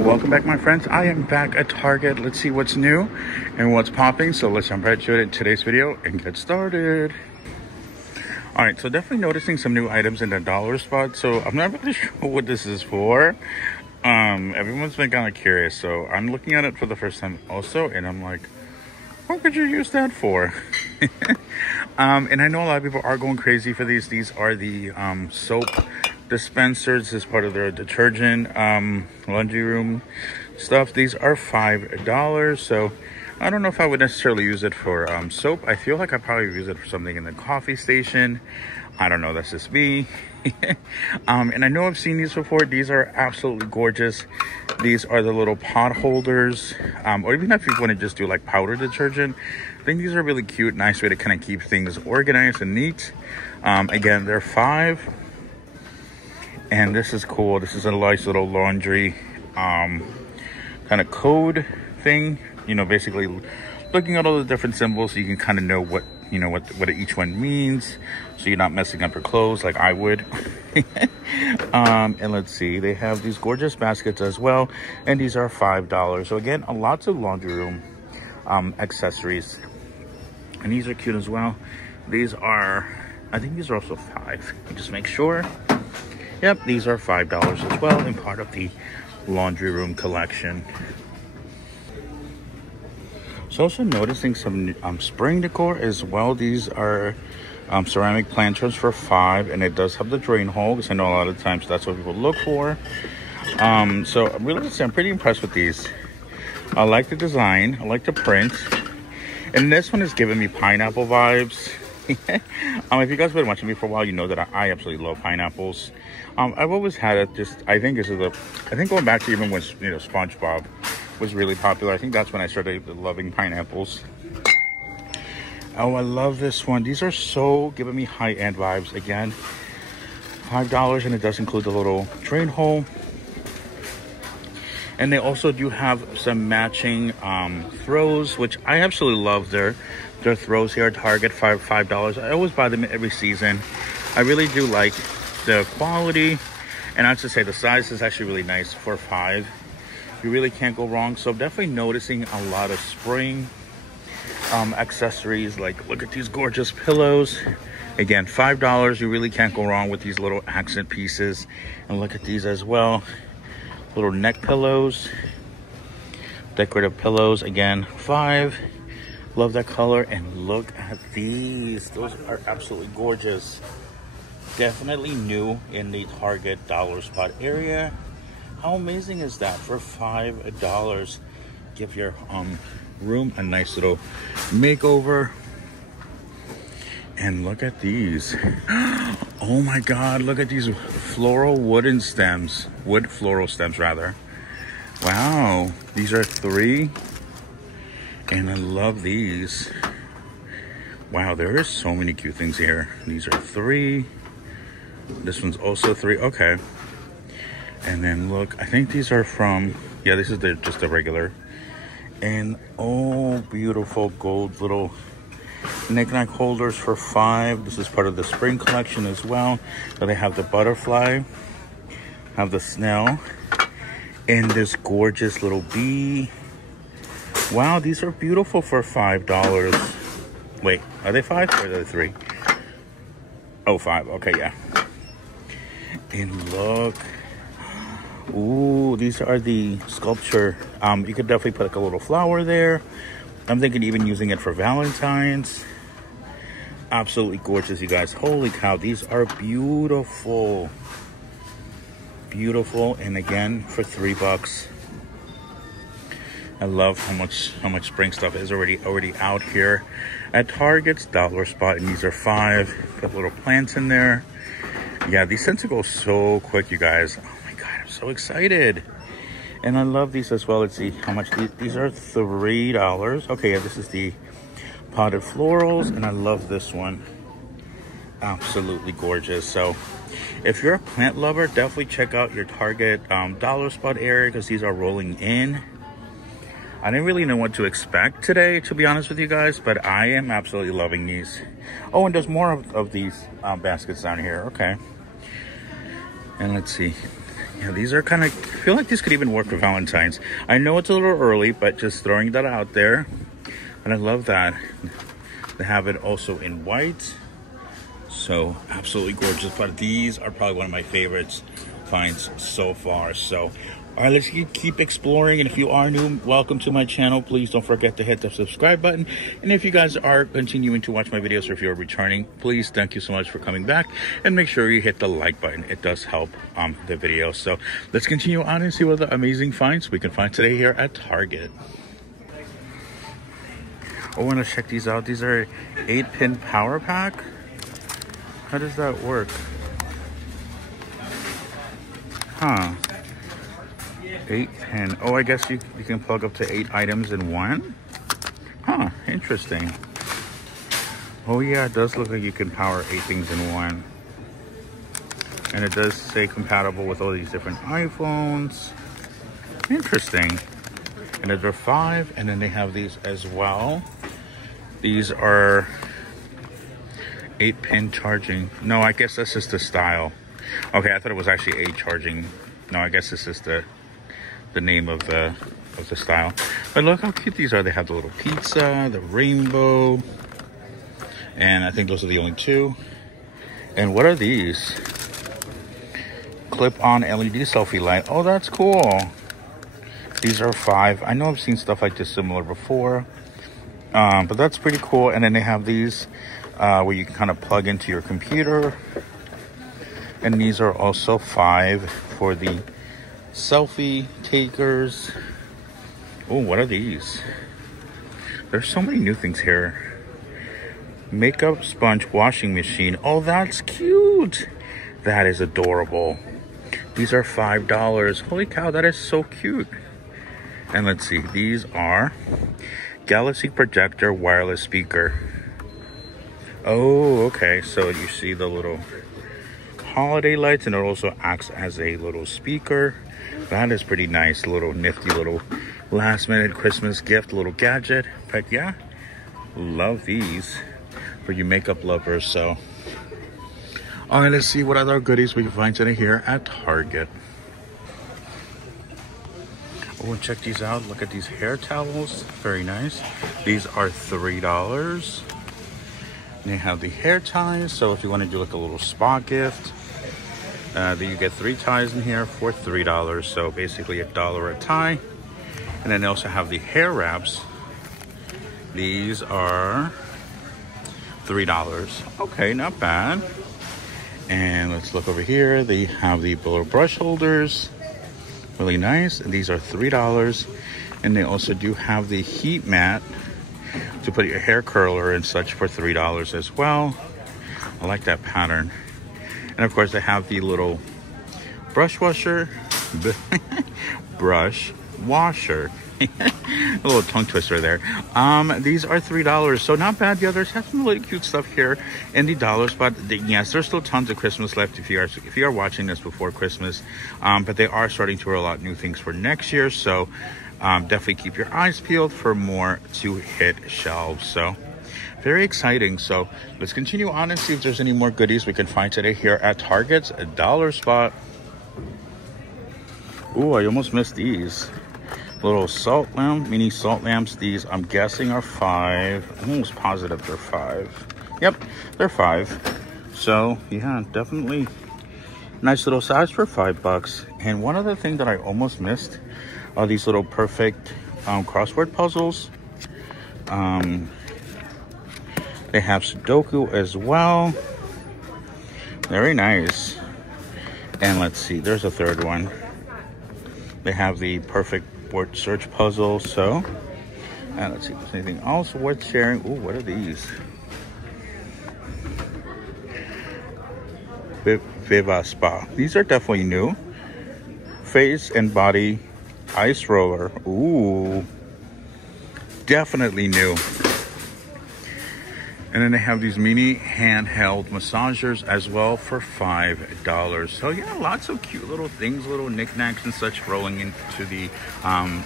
Welcome back, my friends. I am back at Target. Let's see what's new and what's popping. So let's jump right to it in today's video and get started. All right, so definitely noticing some new items in the dollar spot. So I'm not really sure what this is for. Everyone's been kind of curious, so I'm looking at it for the first time also, and I'm like, what could you use that for? And I know a lot of people are going crazy for these. These are the soap dispensers as part of their detergent laundry room stuff. These are $5, so I don't know if I would necessarily use it for soap. I feel like I probably use it for something in the coffee station. I don't know, that's just me. And I know I've seen these before. These are absolutely gorgeous. These are the little pot holders, or even if you want to just do like powder detergent, I think these are really cute. Nice way to kind of keep things organized and neat. Again, they're $5. And this is cool. This is a nice little laundry kind of code thing. You know, basically looking at all the different symbols so you can kind of know what, you know, what each one means. So you're not messing up your clothes like I would. And let's see. They have these gorgeous baskets as well. And these are $5. So again, lots of laundry room accessories. And these are cute as well. These are, I think these are also $5. Just make sure. Yep, these are $5 as well, and part of the laundry room collection. So also noticing some spring decor as well. These are ceramic planterns for $5, and it does have the drain hole, because I know a lot of times that's what people look for. So really, I'm pretty impressed with these. I like the design, I like the print, and this one is giving me pineapple vibes. If you guys have been watching me for a while, you know that I absolutely love pineapples. I've always had it. I think going back to even when, you know, SpongeBob was really popular. I think that's when I started loving pineapples. Oh, I love this one. These are so giving me high-end vibes. Again, $5, and it does include the little drain hole. And they also do have some matching throws, which I absolutely love. Their throws here at Target, $5. I always buy them every season. I really do like the quality, and I have to say the size is actually really nice for $5. You really can't go wrong. So definitely noticing a lot of spring accessories. Like, look at these gorgeous pillows. Again, $5. You really can't go wrong with these little accent pieces. And look at these as well. Little neck pillows, decorative pillows. Again, $5. Love that color. And look at these. Those are absolutely gorgeous. Definitely new in the Target dollar spot area. How amazing is that? For $5, give your room a nice little makeover. And look at these. Oh my God, look at these floral wooden stems. Wood floral stems, rather. Wow, these are $3. And I love these. Wow, there is so many cute things here. These are $3. This one's also $3. Okay. And then look, I think these are from, yeah, this is just the regular. And oh, beautiful gold little knick-knack holders for $5. This is part of the spring collection as well. So they have the butterfly, have the snail, and this gorgeous little bee. Wow, these are beautiful for $5. Wait, are they $5 or are they $3? Oh, $5. Okay, yeah. And look. Ooh, these are the sculpture. You could definitely put like a little flower there. I'm thinking even using it for Valentine's. Absolutely gorgeous, you guys. Holy cow, these are beautiful. Beautiful, and again, for $3. I love how much spring stuff is already out here at Target's dollar spot, and these are $5. Got little plants in there. Yeah, these tend to go so quick, you guys. Oh my God, I'm so excited. And I love these as well. Let's see how much these are. $3. Okay, yeah, this is the potted florals, and I love this one. Absolutely gorgeous. So if you're a plant lover, definitely check out your Target dollar spot area, because these are rolling in. I didn't really know what to expect today, to be honest with you guys, but I am absolutely loving these. Oh, and there's more of these baskets down here. Okay. And let's see. Yeah, these are kind of, I feel like these could even work for Valentine's. I know it's a little early, but just throwing that out there. And I love that. They have it also in white. So absolutely gorgeous. But these are probably one of my favorites finds so far. So all right, let's keep exploring. And if you are new, welcome to my channel. Please don't forget to hit the subscribe button. And if you guys are continuing to watch my videos, or if you're returning, please, thank you so much for coming back. And make sure you hit the like button. It does help the video. So let's continue on and see what the amazing finds we can find today here at Target. Oh, I want to check these out. These are 8-pin power pack. How does that work? Huh. 8-pin. Oh, I guess you can plug up to 8 items in one? Huh, interesting. Oh yeah, it does look like you can power 8 things in one. And it does say compatible with all these different iPhones. Interesting. And there are 5, and then they have these as well. These are 8-pin charging. No, I guess that's just the style. Okay, I thought it was actually 8 charging. No, I guess this is the name of the style. But look how cute these are. They have the little pizza, the rainbow, and I think those are the only 2. And what are these? Clip-on LED selfie light. Oh, that's cool. These are 5. I know I've seen stuff like this similar before, but that's pretty cool. And then they have these where you can kind of plug into your computer. And these are also 5 for the selfie takers. Oh, what are these? There's so many new things here. Makeup sponge washing machine. Oh, that's cute. That is adorable. These are $5. Holy cow, that is so cute. And let's see, these are Galaxy projector wireless speaker. Oh, okay. So you see the little holiday lights, and it also acts as a little speaker. That is pretty nice. Little nifty little last minute Christmas gift, little gadget. But yeah, love these for you makeup lovers. So all right, let's see what other goodies we can find today here at Target. Oh, and check these out. Look at these hair towels. Very nice. These are $3. They have the hair ties. So if you want to do like a little spa gift, then you get 3 ties in here for $3. So basically $1 a tie. And then they also have the hair wraps. These are $3. Okay, not bad. And let's look over here. They have the little brush holders. Really nice. And these are $3. And they also do have the heat mat to put your hair curler and such for $3 as well. I like that pattern. And of course they have the little brush washer. Brush washer. A little tongue twister there. These are $3, so not bad. The others have some really cute stuff here in the dollar spot. Yes, there's still tons of Christmas left if you are watching this before Christmas. But they are starting to roll out new things for next year, so definitely keep your eyes peeled for more to hit shelves. So very exciting. So let's continue on and see if there's any more goodies we can find today here at Target's dollar spot. Ooh, I almost missed these. Little salt lamp, mini salt lamps. These, I'm guessing, are $5. I'm almost positive they're $5. Yep, they're $5. So yeah, definitely nice little size for $5. And one other thing that I almost missed are these little perfect crossword puzzles. They have Sudoku as well. Very nice. And let's see, there's a third one. They have the perfect word search puzzle. So let's see if there's anything else worth sharing. Ooh, what are these? Viva Spa. These are definitely new. Face and body ice roller. Ooh, definitely new. And then they have these mini handheld massagers as well for $5. So yeah, lots of cute little things, little knickknacks and such rolling into the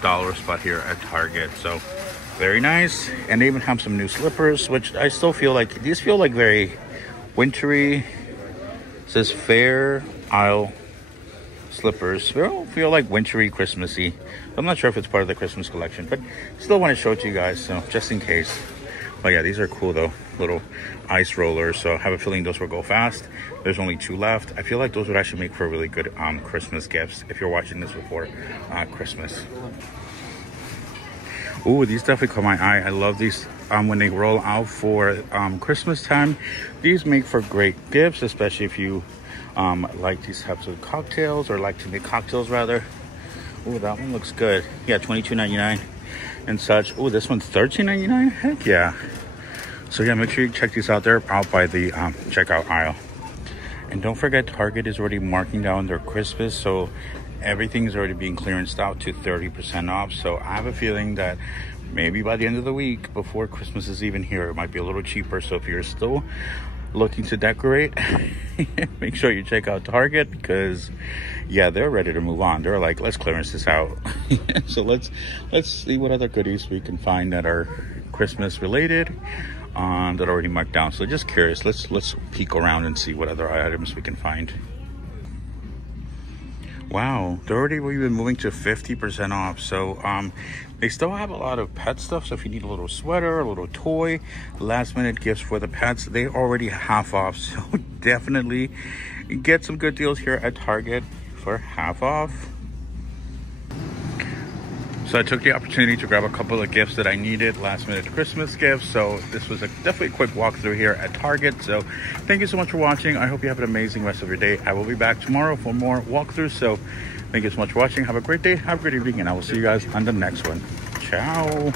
dollar spot here at Target. So very nice. And they even have some new slippers, which I still feel like, these feel like very wintry. It says Fair Isle slippers. They all feel like wintry, Christmassy. I'm not sure if it's part of the Christmas collection, but still want to show it to you guys, so just in case. But yeah, these are cool though, little ice rollers. So I have a feeling those will go fast. There's only 2 left. I feel like those would actually make for really good Christmas gifts if you're watching this before Christmas. Ooh, these definitely caught my eye. I love these when they roll out for Christmas time. These make for great gifts, especially if you like these types of cocktails, or like to make cocktails rather. Ooh, that one looks good. Yeah, $22.99 and such. Ooh, this one's $13.99. Heck yeah. So yeah, make sure you check these out. They're out by the checkout aisle. And don't forget, Target is already marking down their Christmas, so everything's already being clearanced out to 30% off. So I have a feeling that maybe by the end of the week, before Christmas is even here, it might be a little cheaper. So if you're still looking to decorate, make sure you check out Target, because yeah, they're ready to move on. They're like, let's clearance this out. So let's see what other goodies we can find that are Christmas related, that are already marked down. So just curious, let's peek around and see what other items we can find. Wow, they're already even moving to 50% off. So they still have a lot of pet stuff. So if you need a little sweater, a little toy, last minute gifts for the pets, they already half off. So definitely get some good deals here at Target for half off. So I took the opportunity to grab a couple of gifts that I needed, last minute Christmas gifts. So this was definitely a quick walkthrough here at Target. So thank you so much for watching. I hope you have an amazing rest of your day. I will be back tomorrow for more walkthroughs. So thank you so much for watching. Have a great day, have a great evening, and I will see you guys on the next one. Ciao.